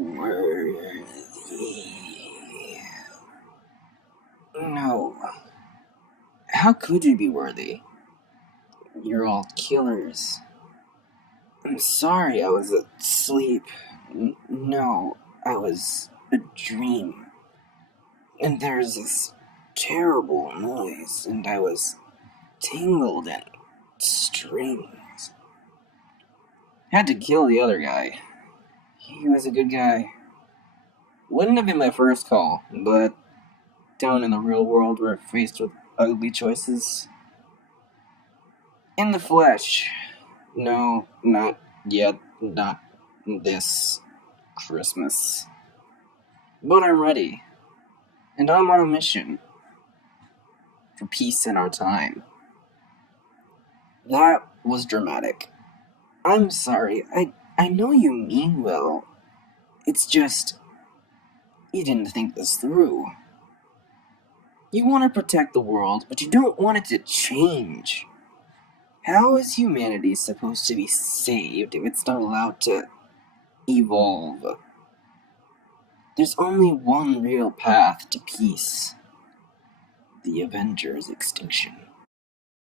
Worthy. No. How could you be worthy? You're all killers. I'm sorry I was asleep. No, I was a dream. And there's this terrible noise, and I was tangled in strings. Had to kill the other guy. He was a good guy. Wouldn't have been my first call, but down in the real world we're faced with ugly choices. In the flesh. No, not yet. Not this Christmas. But I'm ready. And I'm on a mission. For peace in our time. That was dramatic. I'm sorry. I know you mean well. It's just... you didn't think this through. You want to protect the world, but you don't want it to change. How is humanity supposed to be saved if it's not allowed to evolve? There's only one real path to peace. The Avengers' extinction.